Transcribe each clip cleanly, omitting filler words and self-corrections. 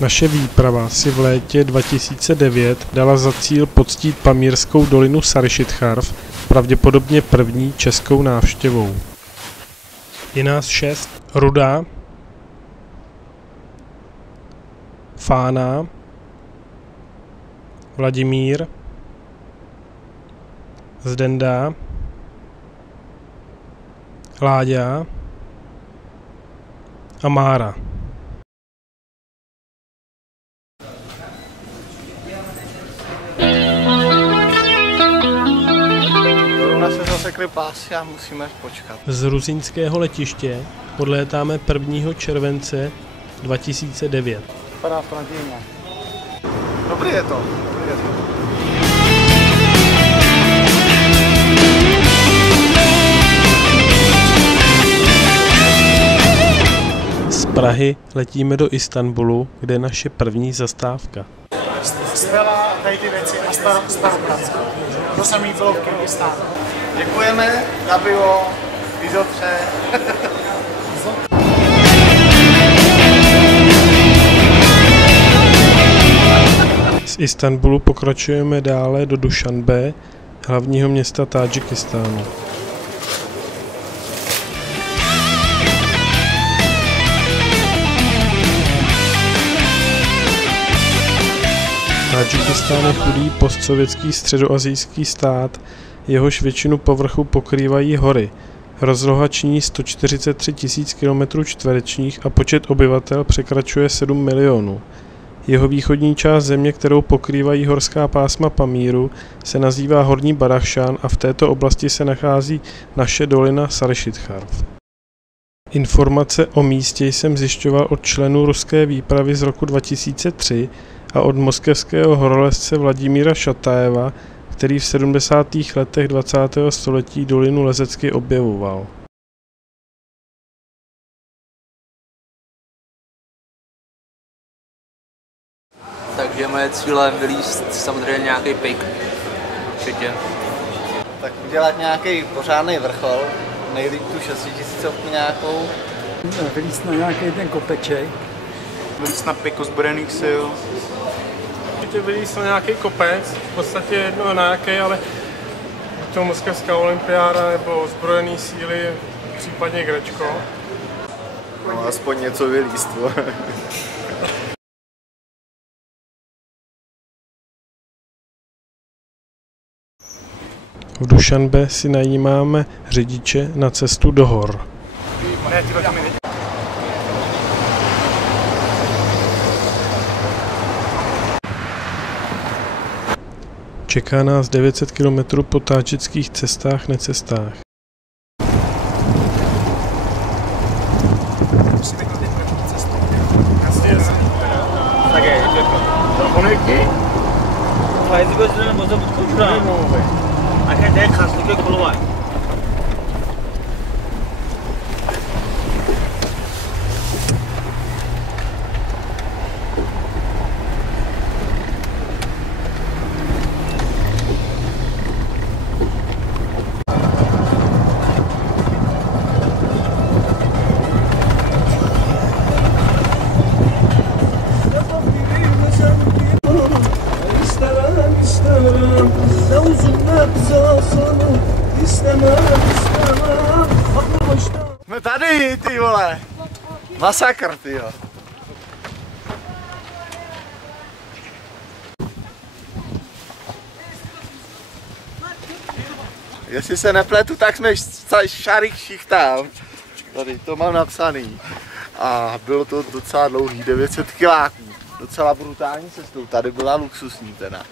Naše výprava si v létě 2009 dala za cíl poctít pamírskou dolinu Saryšitcharv, pravděpodobně první českou návštěvou. Je nás 6. Ruda, Fána, Vladimír, Zdenda, Láďa a Mára. Zrovna se zasekly pásy a musíme počkat. Z rusínského letiště odlétáme 1. července 2009. Vypadá to nadějně. Dobrý je to. Z Prahy letíme do Istanbulu, kde je naše první zastávka. Skvělá tady ty věci a Starobratska. To samý bylo v Kyrgyzstánu. Děkujeme za pivo, Izotře. Z Istanbulu pokračujeme dále do Dušanbe, hlavního města Tádžikistánu. Tádžikistán je chudý postsovětský středoasijský stát, jehož většinu povrchu pokrývají hory. Rozloha činí 143 000 km² a počet obyvatel překračuje 7 milionů. Jeho východní část země, kterou pokrývají horská pásma Pamíru, se nazývá Horní Badachšan a v této oblasti se nachází naše dolina Saryšitcharv. Informace o místě jsem zjišťoval od členů ruské výpravy z roku 2003 a od moskevského horolezce Vladimíra Šatajeva, který v 70. letech 20. století dolinu lezecky objevoval. Takže moje cílem vylízt samozřejmě nějaký pik, určitě. Tak udělat nějaký pořádný vrchol, nejlíp tu 6000 nějakou. Vylízt na nějaký ten kopeček. Vylízt na pik ozbrojených sil. Určitě vylízt na nějaký kopec, v podstatě jedno na jaký, ale to moskevská olympiáda nebo ozbrojený síly, případně Grečko. No aspoň něco vylízt. V Dušanbe si najímáme řidiče na cestu do hor. Čeká nás 900 km po tádžických cestách, necestách. Jsme tady, ty vole. Masakr, ty jo. Jestli se nepletu, tak jsme Šaryk tam. Tady to mám napsaný. A bylo to docela dlouhý, 900 kiláků. Docela brutální cestou, tady byla luxusní teda.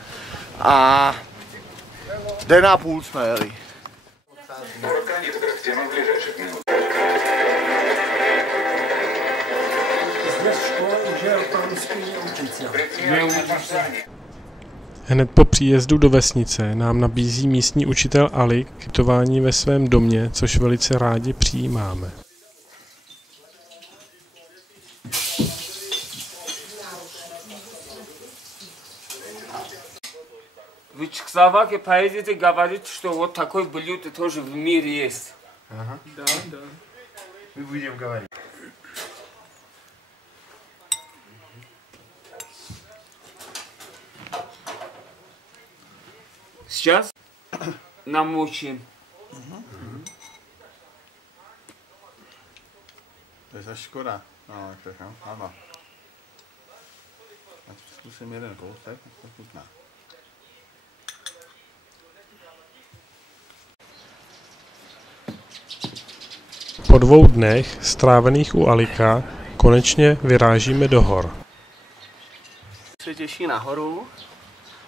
A den a půl jsme jeli. Hned po příjezdu do vesnice nám nabízí místní učitel Ali k ubytování ve svém domě, což velice rádi přijímáme. Вячеслава поедете, говорит, что вот такое блюдо тоже в мире есть. Ага. Да, да. Мы будем говорить. Сейчас намочим. To je za škoda. No, tak jo, ano. Ať zkusím jeden kousek, to chutná. Po 2 dnech strávených u Alika konečně vyrážíme do hor. Se těší nahoru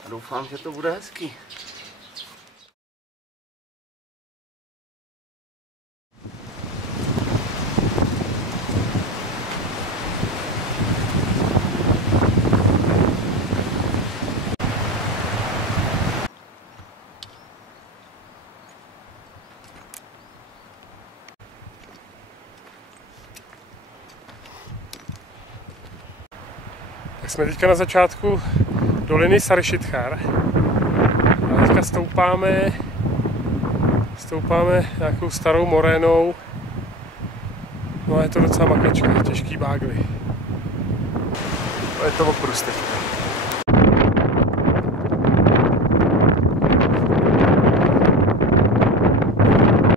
a doufám, že to bude hezký. Tak jsme teďka na začátku doliny Sarishithar a teďka stoupáme nějakou starou morénou. No a je to docela makačka, těžký bágly. Je to oprus teďka.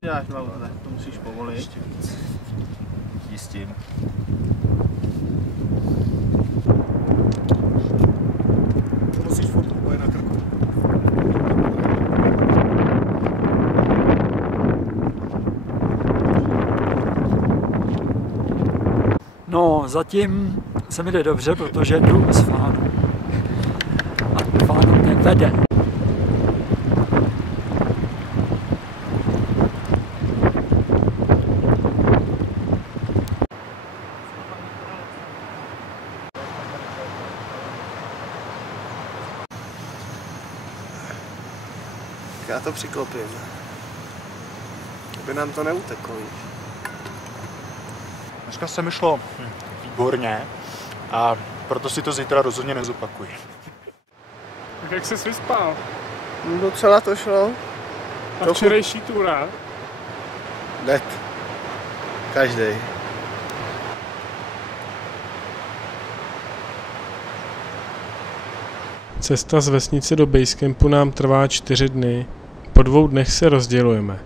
Děláš Lauze, to musíš povolit. Ještě víc. Jistím. To musíš furt oboje na krku. No, zatím se mi jde dobře, protože jdu z fánu. A fánu mě vede. Já to přiklopím. Aby nám to neuteklo. Dneska se mi šlo výborně a proto si to zítra rozhodně nezopakuji. Tak jak jsi vyspal? Docela to šlo. A včerejší túra? Hned. Každý. Cesta z vesnice do basecampu nám trvá 4 dny. Po 2 dnech se rozdělujeme.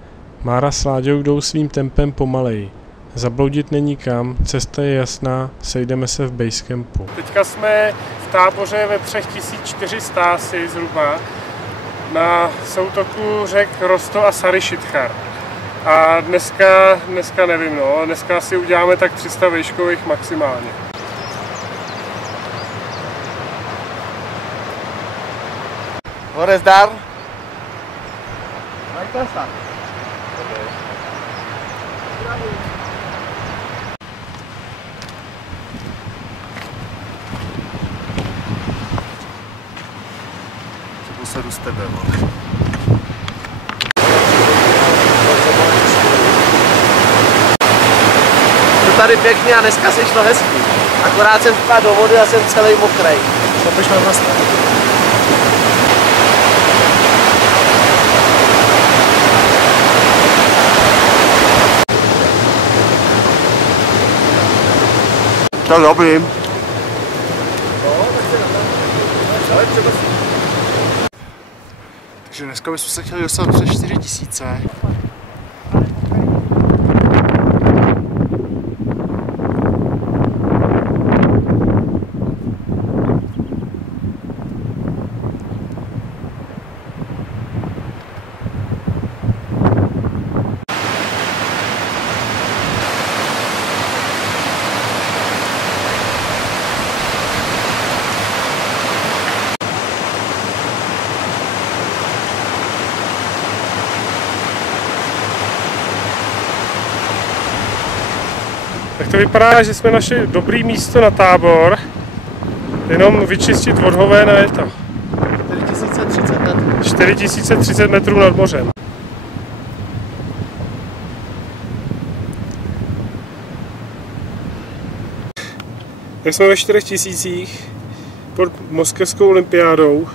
Mára s Láďou jdou svým tempem pomaleji. Zabloudit není kam, cesta je jasná, sejdeme se v basecampu. Teďka jsme v táboře ve 3400 asi zhruba na soutoku řek Rosto a Sarishithar. A dneska nevím, no, dneska si uděláme tak 300 vejškových maximálně. Hore zdar. Majte se. Co posedu z tebe, vole. To tady pěkně a dneska se šlo hezky. Akorát jsem vpadl do vody a jsem celý mokrej. Zapišme vlastně. To dobrý. Takže dneska bychom se chtěli dostat přes 4000. Tak to vypadá, že jsme našli dobrý místo na tábor. Jenom vyčistit vodhové na to. 4030 metrů. 4030 metrů nad mořem. Tak jsme ve 4000 pod moskevskou olympiádou.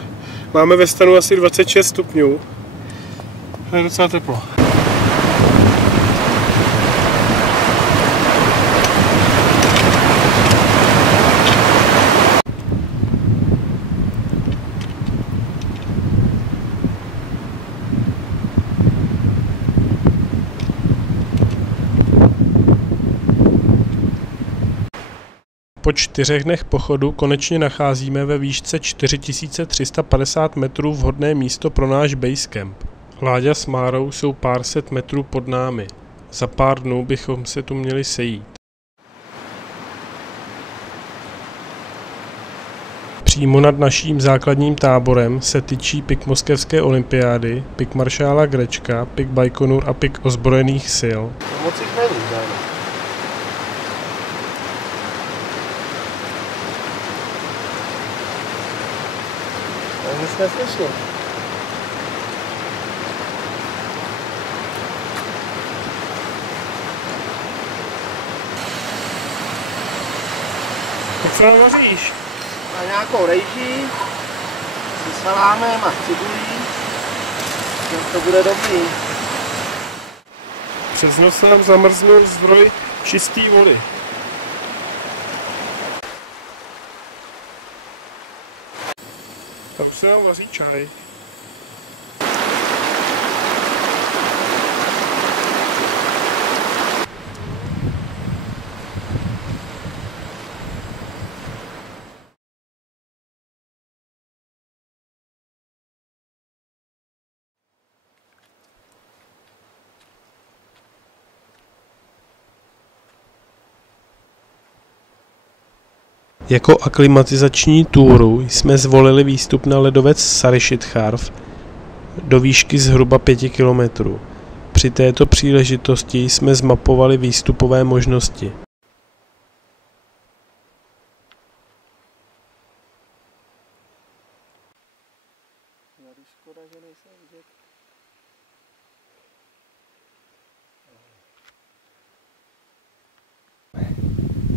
Máme ve stanu asi 26 stupňů. To je docela teplo. Po 4 dnech pochodu konečně nacházíme ve výšce 4350 metrů vhodné místo pro náš basecamp. Láďa s Márou jsou pár set metrů pod námi. Za pár dnů bychom se tu měli sejít. Přímo nad naším základním táborem se tyčí pik Moskevské olympiády, pik maršála Grečka, pik Bajkonur a pik ozbrojených sil. Moc jich není, ne? Já nic neslyším. Tak co navaříš? A nějakou rejží se salámem a cibulí. To bude dobrý. Přes noc nám zamrznul zdroj čistý vody. Tam se nám vaří čaj. Jako aklimatizační túru jsme zvolili výstup na ledovec Sarishidharv do výšky zhruba 5 km. Při této příležitosti jsme zmapovali výstupové možnosti.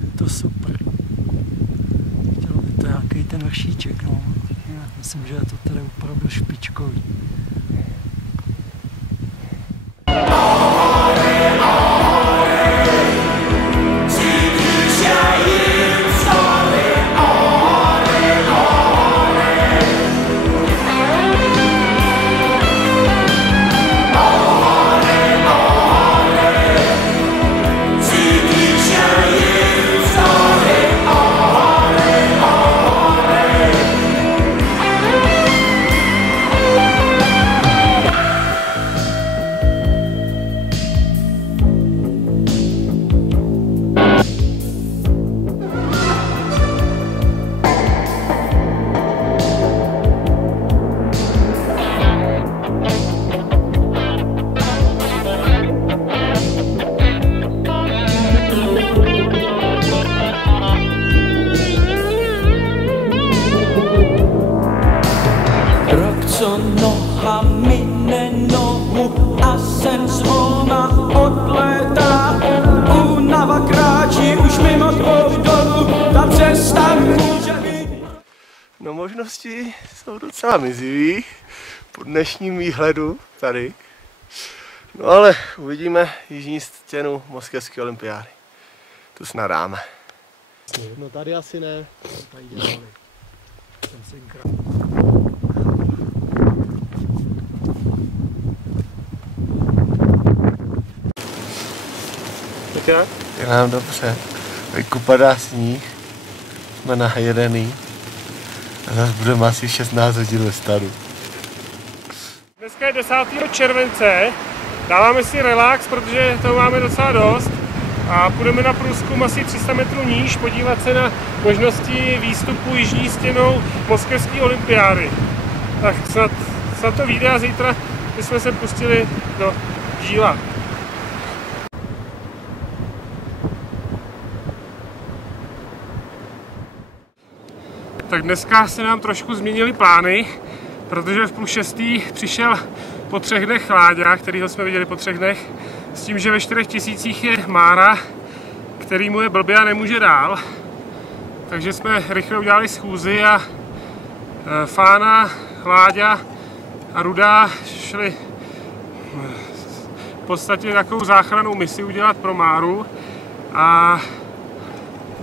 Je to super. Chtělo by to nějaký ten vršíček, no. Já myslím, že je to tady opravdu špičkový. Co noha mine nohu a sen zvona odlétá. Únava kráčí už mimo tvou dobu, ta cesta může být. No možnosti jsou docela mizivý po dnešním výhledu tady. No ale uvidíme jižní stěnu Moskevské olympiády. Tu snad dáme. No tady asi ne. Tady dělali. Tak jak? Je nám dobře. Venku padá sníh. Jsme najedený. A zase budeme asi 16 hodin ve stanu. Dneska je 10. července. Dáváme si relax, protože toho máme docela dost. A půjdeme na průzkum asi 300 metrů níž, podívat se na možnosti výstupu jižní stěnou Moskevské olympiády. Tak snad to vyjde a zítra bychom se pustili do díla. Tak dneska se nám trošku změnily plány, protože v 5:30 přišel po 3 dnech Láďa, kterýho jsme viděli po 3 dnech, s tím, že ve 4000 je Mára, který mu je blbě a nemůže dál. Takže jsme rychle udělali schůzi a Fána, Láďa a Ruda šli v podstatě takovou záchrannou misi udělat pro Máru. A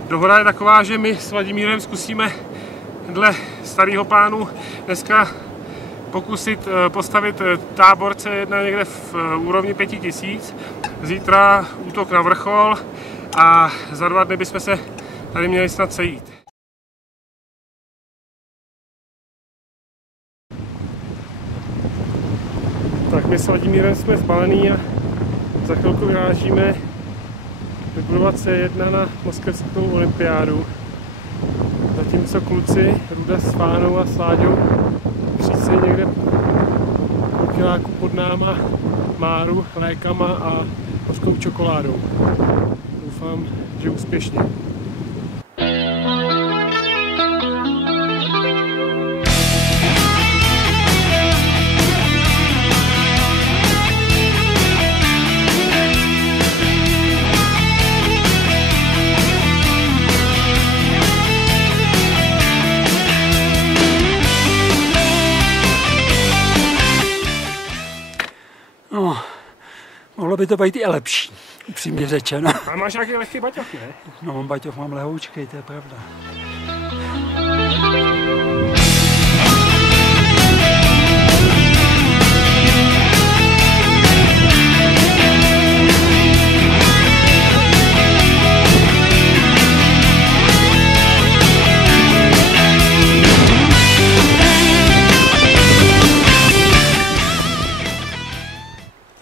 dohoda je taková, že my s Vladimírem zkusíme dle starého plánu dneska pokusit postavit tábor C1 někde v úrovni 5000. Zítra útok na vrchol a za 2 dny bychom se Tady měli snad sejít. Tak my s Vladimírem jsme zbalení a za chvilku vyrážíme vybudovat C1 na moskevskou olympiádu. Zatímco kluci Ruda s Fánou a s Láďou přísej někde po kiláku pod náma Máru, lékama a hořkou čokoládou. Doufám, že úspěšně. No, mohlo by to být i lepší, upřímně řečeno. A máš nějaký lehký baťoch, ne? No, baťoch mám lehoučkej, to je pravda.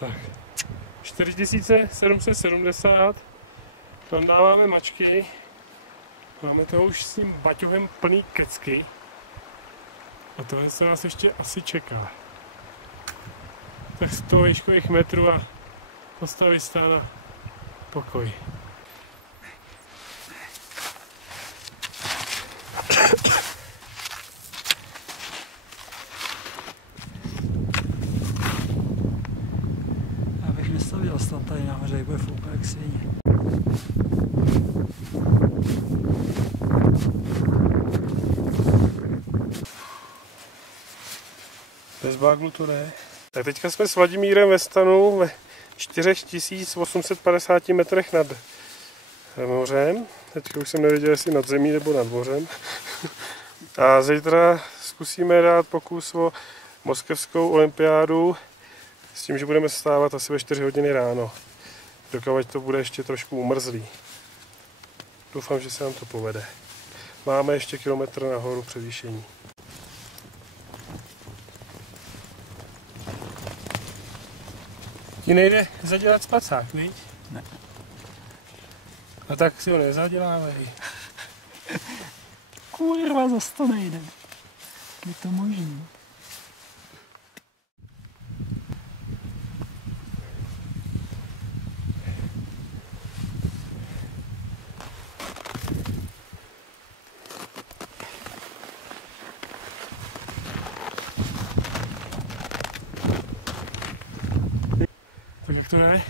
Tak, 4770, nadáváme mačky, máme toho už s tím baťohem plný kecky a tohle se nás ještě asi čeká. Tak 100 výškových metrů a postavista na pokoj. Abych nestavil snad tady nahoře, jak bude foukat jak svině. Bez báglu to jde. Tak teďka jsme s Vladimírem ve stanu ve 4850 metrech nad mořem. Teďka už jsem nevěděl, jestli nad zemí nebo nad mořem. A zítra zkusíme dát pokus o moskevskou olympiádu s tím, že budeme vstávat asi ve 4 hodiny ráno. Dokud to bude ještě trošku umrzlý. Doufám, že se nám to povede. Máme ještě kilometr nahoru převýšení. Ti nejde zadělat spacák, viď? Ne. No tak si ho nezadělávej. Kurva, zas to nejde. Je to možný. Tak jak to jde?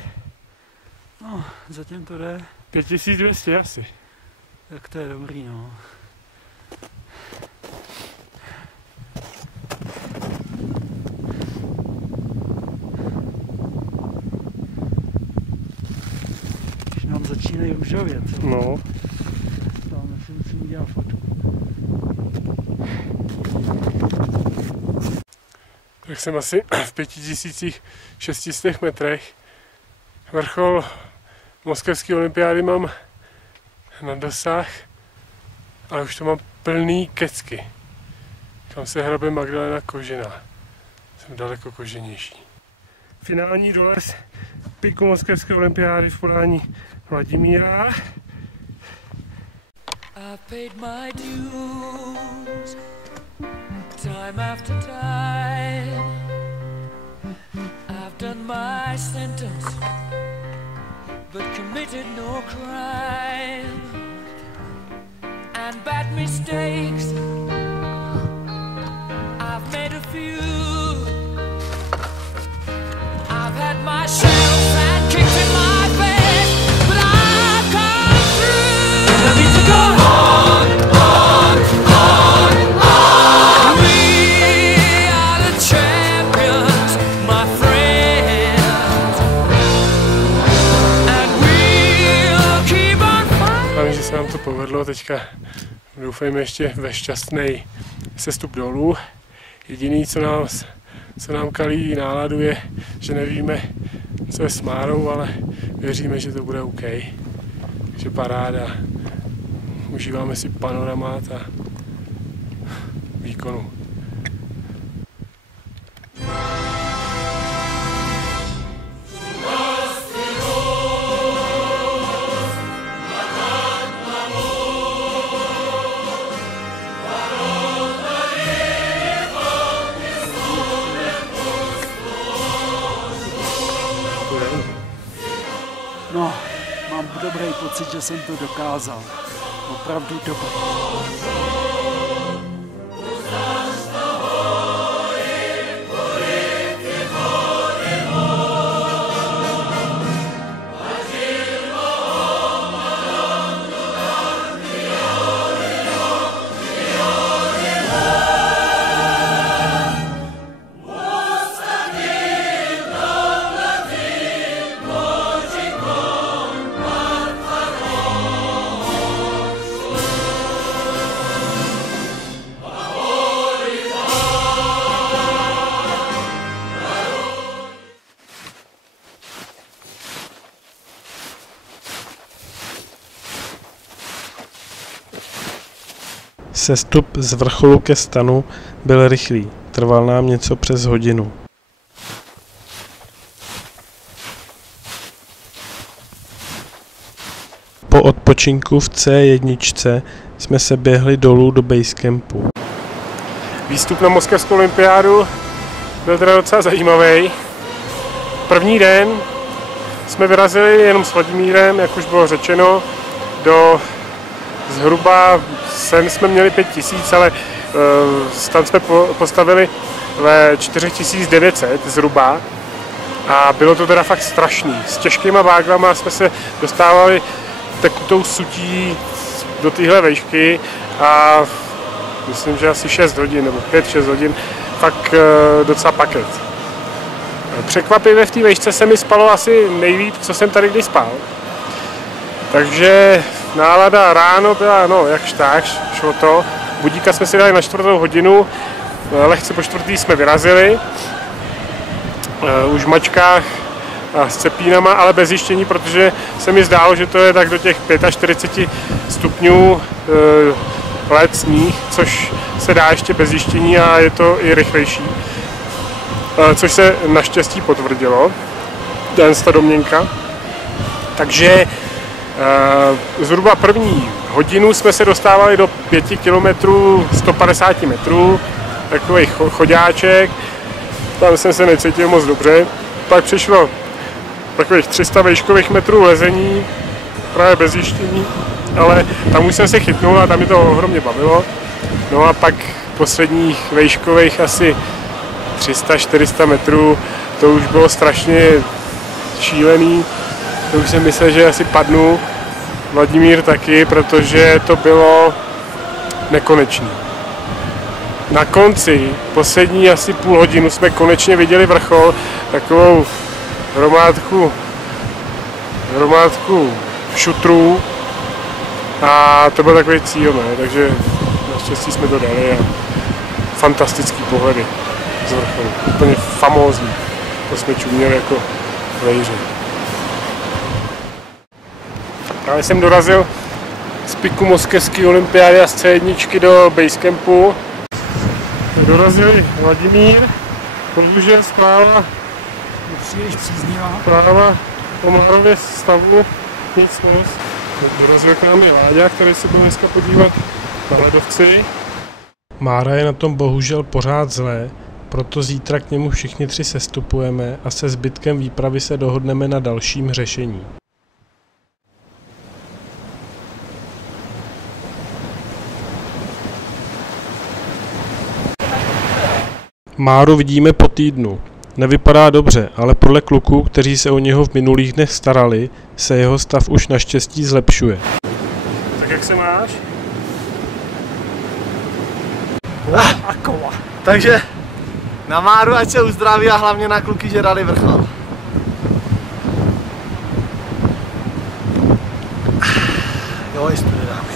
No, zatím to jde. 5200 asi. Tak to je dobrý, no. Už nám začínají růžovět. No. Tam si musím udělat fotku. Tak jsem asi v 5600 metrech. Vrchol moskevské olympiády mám na dosah, ale už to mám plný kecky. Kam se hrabe Magdalena Kožená. Jsem daleko koženější. Finální dolez piku moskevské olympiády v podání Vladimíra. I paid my dues, time after time. I've done my sentence, but committed no crime. And bad mistakes, I've made a few. I've had my shells and kicked in my face, but I've come through. And I need to go on, on, on, on. We are the champions, my friends, and we'll keep on fighting. Hlavně, že se nám to povedlo teďka. Doufejme ještě ve šťastný sestup dolů. Jediný, co nám kalí náladu, je, že nevíme, co je s Márou, ale věříme, že to bude OK. Takže paráda. užíváme si panoramát a výkonu. No, mám dobrý pocit, že jsem to dokázal. Opravdu dobrý. Sestup z vrcholu ke stanu byl rychlý, trval nám něco přes hodinu. Po odpočinku v C1 jsme se běhli dolů do basecampu. Výstup na moskevskou olympiádu byl teda docela zajímavý. První den jsme vyrazili jenom s Vladimírem, jak už bylo řečeno, do zhruba sen jsme měli 5000, ale stan jsme postavili ve 4900 zhruba a bylo to teda fakt strašný. S těžkýma vágvama jsme se dostávali tekutou sutí do téhle vejšky a myslím, že asi 6 hodin nebo 5-6 hodin, fakt docela paket. Překvapivě v té vejšce se mi spalo asi nejlíp, co jsem tady kdy spal. Takže nálada ráno byla, no jakž takž, šlo to. Budíka jsme si dali na 4. hodinu, lehce po 4. jsme vyrazili. Už v mačkách a s cepínama, ale bez zjištění, protože se mi zdálo, že to je tak do těch 45 stupňů led, sníh, což se dá ještě bez zjištění a je to i rychlejší. Což se naštěstí potvrdilo, ta domněnka. Takže zhruba první hodinu jsme se dostávali do 5 km 150 metrů, takový chodáček, tam jsem se necítil moc dobře. Pak přišlo takových 300 vejškových metrů lezení, právě bez zjištění, ale tam už jsem se chytnul a tam mi to ohromně bavilo. No a pak posledních vejškových asi 300-400 metrů, to už bylo strašně šílený. To už jsem myslel, že asi padnu, Vladimír taky, protože to bylo nekonečný. Na konci, poslední asi půl hodinu, jsme konečně viděli vrchol, takovou hromádku šutrů a to byl takový cíl, ne? Takže naštěstí jsme to dali a fantastický pohledy z vrcholu, úplně famózní, to jsme čuměli jako vejři. Právě jsem dorazil z piku moskevské olympiády a z C1 do basecampu. Dorazili Vladimír, bohužel zpráva Příliš příznivá. o Márově stavu, nic moc. Dorazil k nám i Láďa, který se byl dneska podívat na ledovci. Mára je na tom bohužel pořád zlé, proto zítra k němu všichni 3 sestupujeme a se zbytkem výpravy se dohodneme na dalším řešení. Máru vidíme po týdnu. Nevypadá dobře, ale podle kluků, kteří se o něho v minulých dnech starali, se jeho stav už naštěstí zlepšuje. Tak jak se máš? Takže na Máru ať se uzdraví a hlavně na kluky, že dali vrchol. Jo, jestli to nedá už.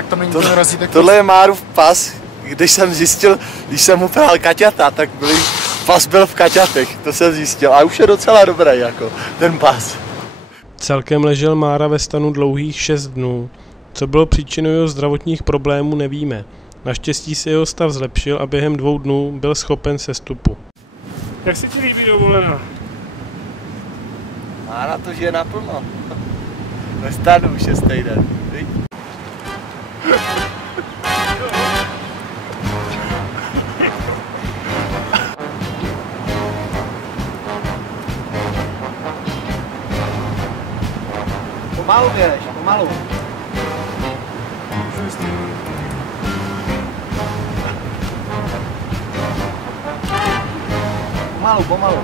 jak tam není ten razítek. Tohle je Márův pas, když jsem mu prál kaťata, tak pas byl v kaťatech, to jsem zjistil. A už je docela dobrý, jako, ten pas. Celkem ležel Mára ve stanu dlouhých 6 dnů. Co bylo příčinou jeho zdravotních problémů, nevíme. Naštěstí se jeho stav zlepšil a během 2 dnů byl schopen sestupu. Jak se ti líbí dovolená? Mára to žije naplno. Ve stanu 6. den. Viď? Pomalu běž, pomalu. Pomalu.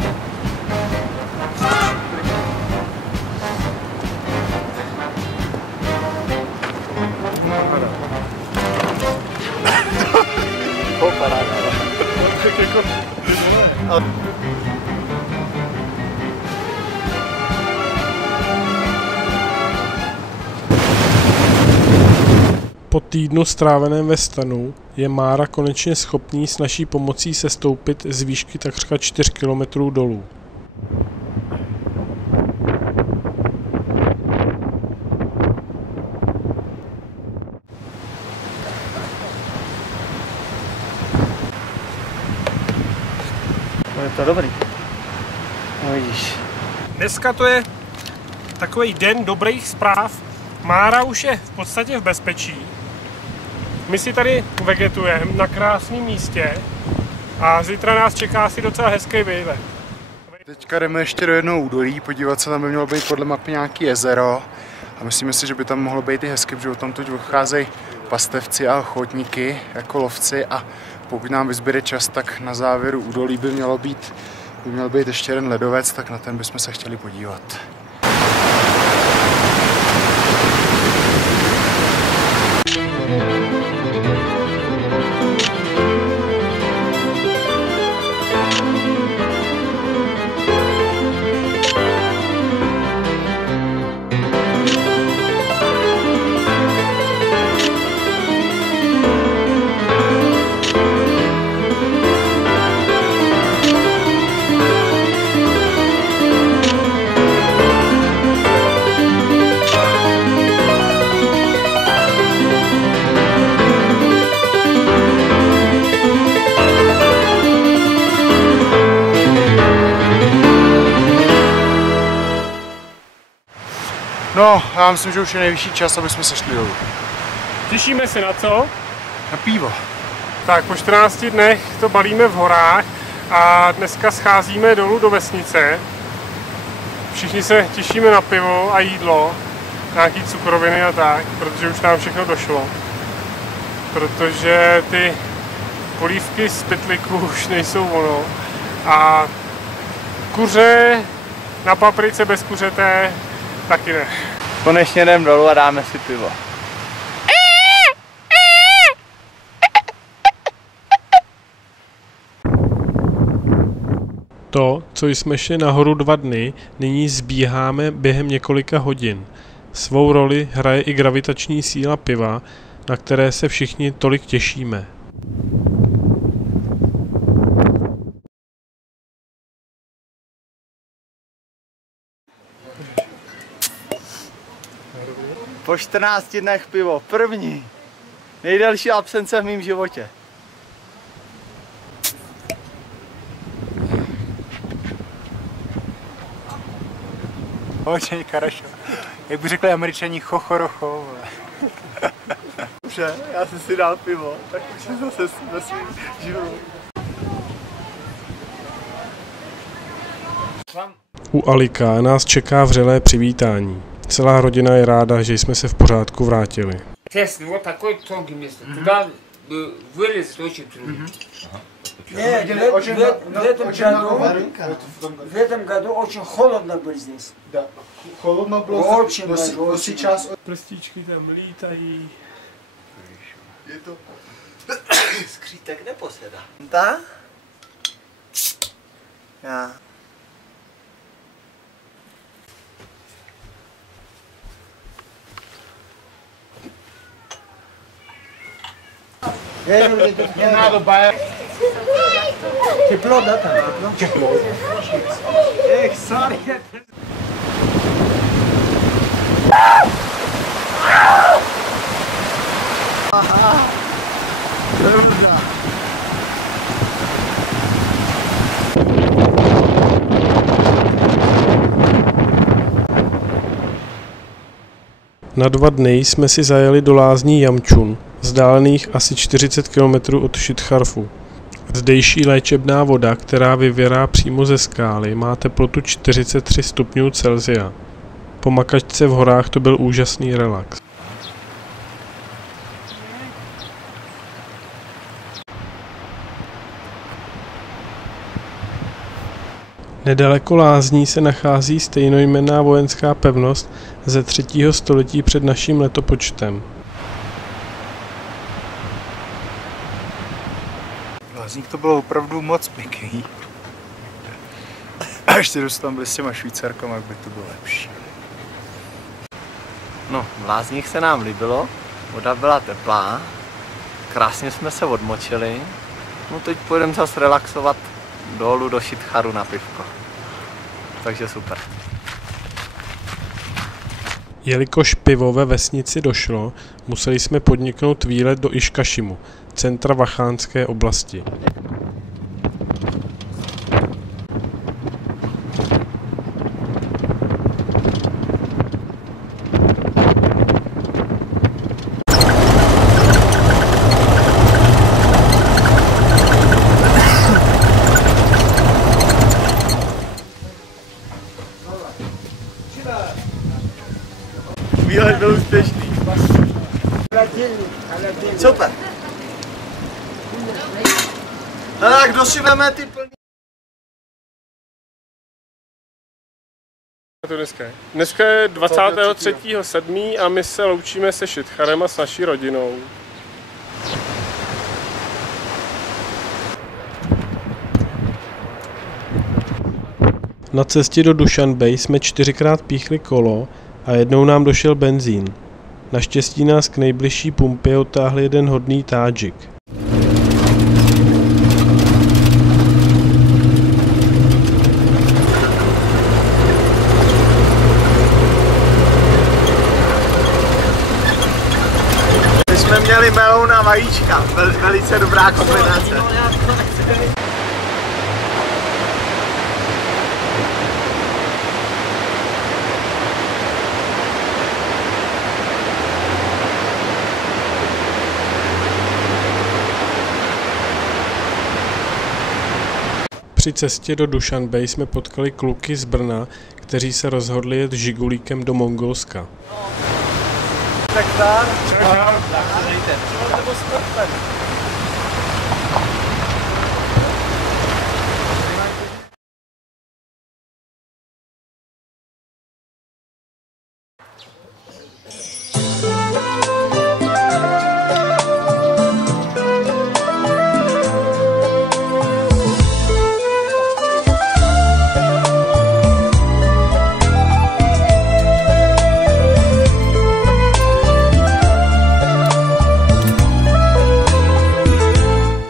Po týdnu stráveném ve stanu je Mára konečně schopný s naší pomocí sestoupit z výšky takřka 4 km dolů. Je to dobrý. No vidíš. Dneska to je takový den dobrých zpráv. Mára už je v podstatě v bezpečí. My si tady vegetujeme na krásném místě a zítra nás čeká asi docela hezký výlet. Teďka jdeme ještě do jednoho údolí, podívat se, tam by mělo být podle mapy nějaký jezero. A myslíme si, že by tam mohlo být i hezky, protože tam tuď odcházejí pastevci a ochotníky jako lovci a pokud nám vyzbyde čas, tak na závěru údolí by měl být ještě jeden ledovec, tak na ten bychom se chtěli podívat. No, já myslím, že už je nejvyšší čas, aby jsme se šli dolů. Těšíme se na co? Na pivo. Tak po 14 dnech to balíme v horách a dneska scházíme dolů do vesnice. Všichni se těšíme na pivo a jídlo, nějaký cukroviny a tak, protože už nám všechno došlo. Protože ty polívky z pytlíku už nejsou ono. A kuře na paprice bez kuřete taky ne. Konečně jdem dolů a dáme si pivo. To, co jsme šli nahoru 2 dny, nyní zbíháme během několika hodin. Svou roli hraje i gravitační síla piva, na které se všichni tolik těšíme. Po 14 dnech pivo, první. Nejdelší absence v mém životě. Очень хорошо. Jak by řekli Američani, chochorocho. Dobře, já jsem si dal pivo, tak už jsem zase ve svým životu. U Alika nás čeká vřelé přivítání. Celá rodina je ráda, že jsme se v pořádku vrátili. Тесно, вот такое тонкое место. Туда вылез очень трудно. В этом году очень холодно было здесь. Да. Холодно было. Очень, но сейчас Prstíčky tam lítají. Je to... Skřítek neposedá. Ta? Já. Na 2 dny jsme si zajeli do lázní Jamčun, vzdálených asi 40 km od Šitharfu. Zdejší léčebná voda, která vyvěrá přímo ze skály, má teplotu 43 stupňů Celsia. Po makačce v horách to byl úžasný relax. Nedaleko lázní se nachází stejnojmenná vojenská pevnost ze 3. století před naším letopočtem. Lázník to bylo opravdu moc pěkný. A ještě tam byli s těma Švýcarkama, jak by to bylo lepší. No, v lázních se nám líbilo, voda byla teplá, krásně jsme se odmočili. No teď půjdeme zase relaxovat dolů do Šitharu na pivko. Takže super. Jelikož pivo ve vesnici došlo, museli jsme podniknout výlet do Iškašimu, centra Vachánské oblasti. Výlet byl úspěšný. Super. No tak došiveme ty plný. Dneska je 23.7. a my se loučíme se Šitharem a s naší rodinou. Na cestě do Dušanbe jsme 4krát píchli kolo a jednou nám došel benzín. Naštěstí nás k nejbližší pumpě otáhl jeden hodný Tádžik. My jsme měli meloun a vajíčka, velice dobrá kombinace. Při cestě do Dušanbe jsme potkali kluky z Brna, kteří se rozhodli jet žigulíkem do Mongolska. Tak dál.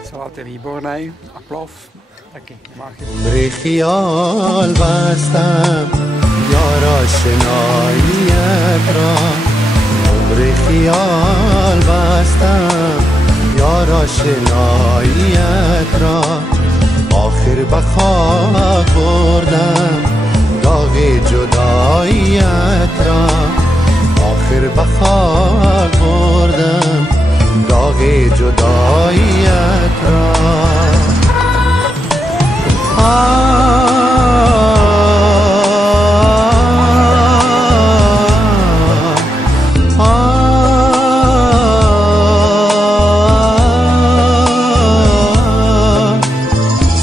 Salát je výborný a plov taky má chybu. عمری خیال بستم یار آشناییت را عمری خیال بستم یار آشناییت را آخر به خاک بردم داغ جداییت را آخر به خاک بردم داغ جداییت را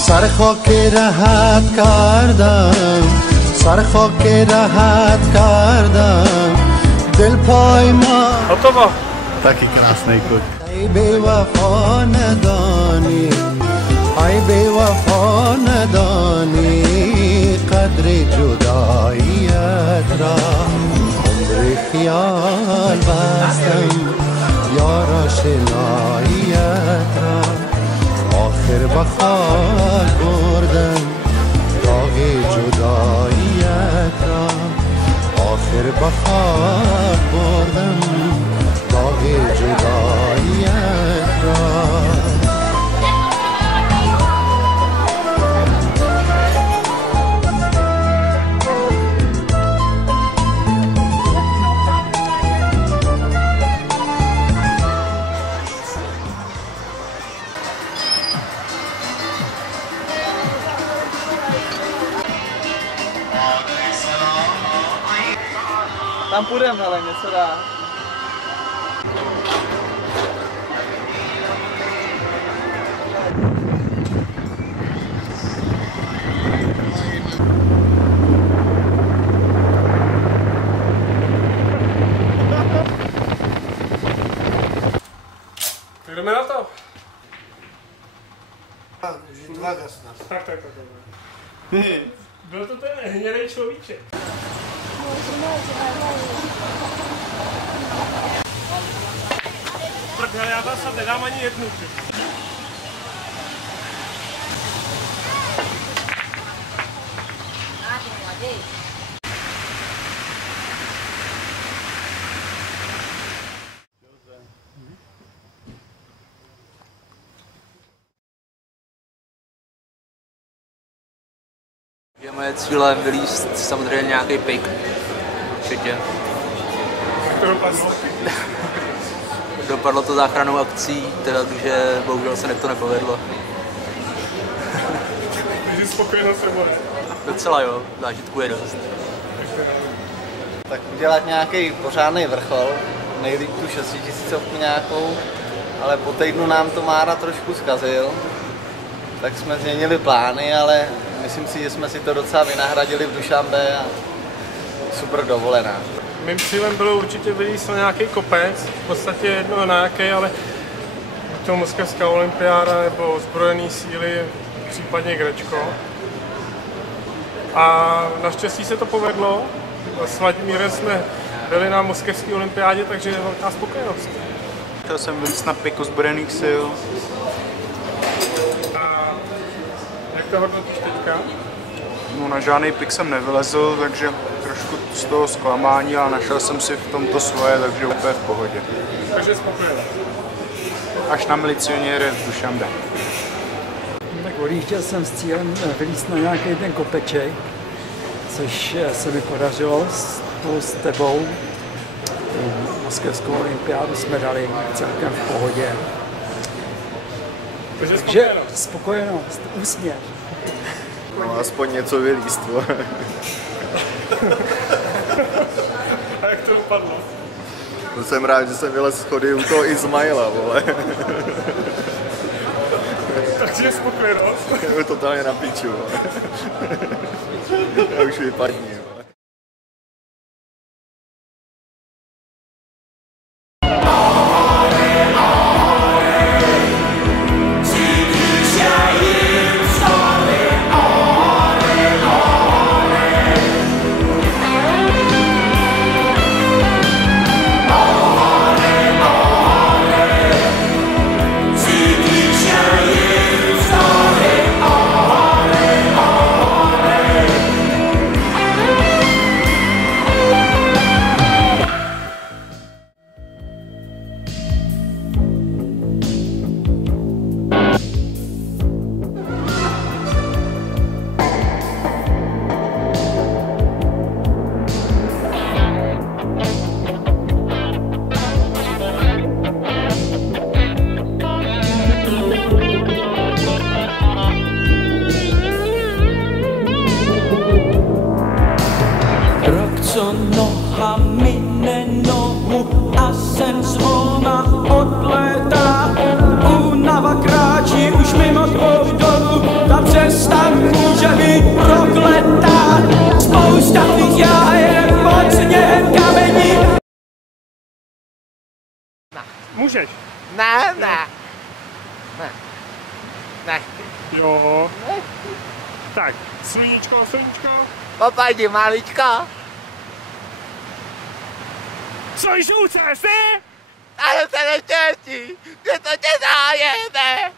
سر خاک رهت کردم سر خاک رهت کردم دل پای ما Hotovo! Taky krásný kluk. ای بی وفا ندانی ای بی وفا ندانی قدر جداییت را عمر خیال بستم یار آشناییت را آخر به خاک بردم داغ جداییت را آخر به خاک بردم داغ جداییت را Tam půjdeme, ale něco dá. Jdeme na to. Tak. Byl to ten hnědej človíček. Prdele, já zase nedám ani jednu. Je moje cílem vylízt samozřejmě nějaký pik. Určitě. Jak to dopadlo? Dopadlo to záchrannou akcí, takže bohužel se to nepovedlo. Jsi spokojenost nebo ne? Docela jo, zážitku je dost. Tak udělat nějaký pořádný vrchol, nejlíp tu 6000 nějakou, ale po týdnu nám to Mára trošku zkazil, tak jsme změnili plány, ale myslím si, že jsme si to docela vynahradili v Dušanbe a super dovolená. Mým cílem bylo určitě vylízt na nějaký kopec, v podstatě jedno na jaký, ale buď to moskevská olympiáda nebo ozbrojený síly, případně Grečko. A naštěstí se to povedlo. S Vladimírem jsme byli na moskevské olympiádě, takže je velká spokojenost. Chtěl jsem vylízt na pik ozbrojených sil. A jak to hodnotíš teďka? No, na žádný pik jsem nevylezl, takže trošku z toho zklamání, ale našel jsem si v tomto svoje, takže úplně v pohodě. Takže spokojenost. Až na milicionéry v Dušanbe. Tak odjížděl jsem s cílem vylízt na nějaký ten kopeček, což se mi podařilo spolu s tebou. Moskevskou olympiádu jsme dali celkem v pohodě. Takže spokojenost, úsměv. No, aspoň něco vylíst, A jak to dopadlo? To jsem rád, že jsem vylez schody u toho Izmaila, vole. Takže spokojenost. Je totálně na piču, vole. Já už vypadni. Co noha mine nohu a sen zvolna odlétá. Únava kráčí už mimo tvou dobu, ta cesta může být prokletá. Spousta těch já je mocně kamení. Můžeš. Ne. Jo. Tak, sluníčko. Popajdi, maličko. Co chceš, ne? Ale se neštěstí, že to tě zájede.